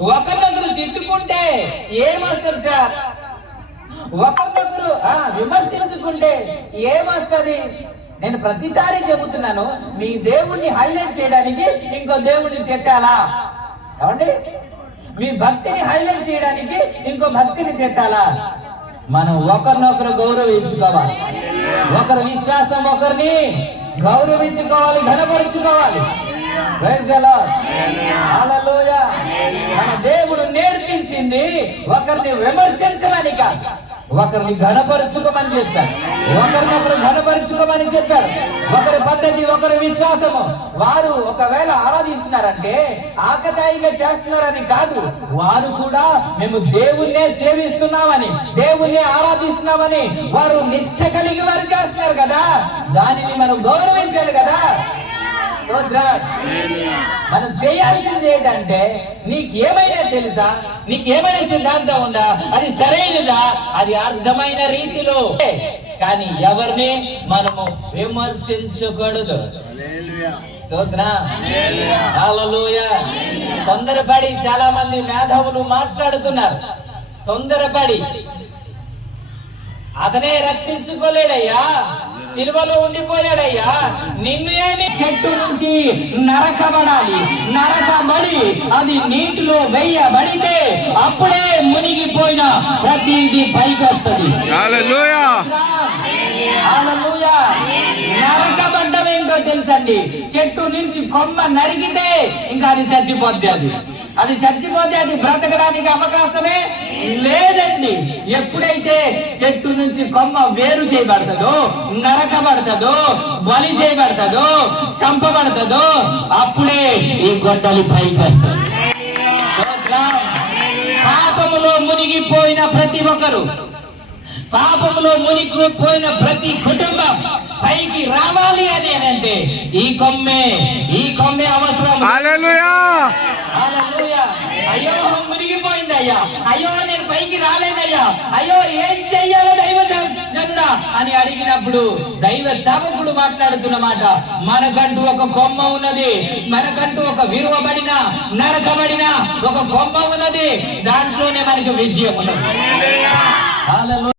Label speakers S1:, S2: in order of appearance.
S1: ఒకరినొకరు తిట్టుకుంటే ఏమొస్తుంది సార్? ఒకరినొకరు విమర్శించుకుంటే ఏమొస్తుంది? నేను ప్రతిసారి చెబుతున్నాను మీ దేవుణ్ణి హైలైట్ చేయడానికి ఇంకో దేవుణ్ణి తిట్టాలా? ఏమండి? మీ భక్తిని హైలైట్ చేయడానికి ఇంకో భక్తిని తిట్టాలా? మనం ఒకరినొకరు గౌరవించుకోవాలి. ఒకరి విశ్వాసం ఒకరిని గౌరవించుకోవాలి ఘనపరుచుకోవాలి. ఒకరిని విమర్శించమని కాదు. ఒకరిని ఘనపరుచుకోమని చెప్పాడు. ఒకరినొకరు ఘనపరుచుకోమని చెప్పాడు. ఒకరి పద్ధతి ఒకరి విశ్వాసము. వారు ఒకవేళ ఆరాధిస్తున్నారంటే ఆకతాయిగా చేస్తున్నారని కాదు. వారు కూడా మేము దేవుణ్ణే సేవిస్తున్నామని దేవుణ్ణి ఆరాధిస్తున్నామని వారు నిష్ట కలిగి వారు చేస్తున్నారు కదా. దానిని మనం గౌరవించాలి కదా. మనం చేయాల్సింది ఏంటంటే నీకేమైనా తెలుసా? నీకేమైనా సిద్ధాంతం ఉందా? అది సరైనదా? అది అర్థమైన రీతిలో. కానీ ఎవరిని మనము విమర్శించకూడదు. తొందరపడి చాలా మంది మేధావులు మాట్లాడుతున్నారు. తొందరపడి. అతనే రక్షించుకోలేడయ్యా. సిలువలో ఉండిపోయాడయ్యా. నిన్ను చెట్టు నుంచి నరకబడాలి. నరకబడి అది నీటిలో వెయ్యబడితే అప్పుడే మునిగిపోయిన ప్రతిదీ పైకి వస్తుంది. నరకబడ్డం ఏంటో తెలుసండి? చెట్టు నుంచి కొమ్మ నరికితే ఇంకా అది చచ్చిపోద్ది అది. అది చచ్చిపోతే అది బ్రతకడానికి అవకాశమే లేదండి. ఎప్పుడైతే చెట్టు నుంచి కొమ్మ వేరు చేయబడతదో నరకబడతదో బలి చేయబడతదో చంపబడుతుందో అప్పుడే ఈ గొడ్డలి పైకి వస్తుంది. పాపములో మునిగిపోయిన ప్రతి ఒక్కరు పాపములో మునిగిపోయిన ప్రతి కుటుంబం పైకి రావాలి అని అంటే ఈ కొమ్మే ఈ కొమ్మే అవసరం. అయ్యా. అయ్యో నేను పైకి రాలేదయ్యా అయ్యో ఏం చెయ్యాలో దైవ జనుడా అని అడిగినప్పుడు దైవ సేవకుడు మాట్లాడుతున్న మాట మనకంటూ ఒక కొమ్మ ఉన్నది మనకంటూ ఒక విరువబడిన నరకబడిన ఒక కొమ్మ ఉన్నది దాంట్లోనే మనకి విజయం ఉన్నది.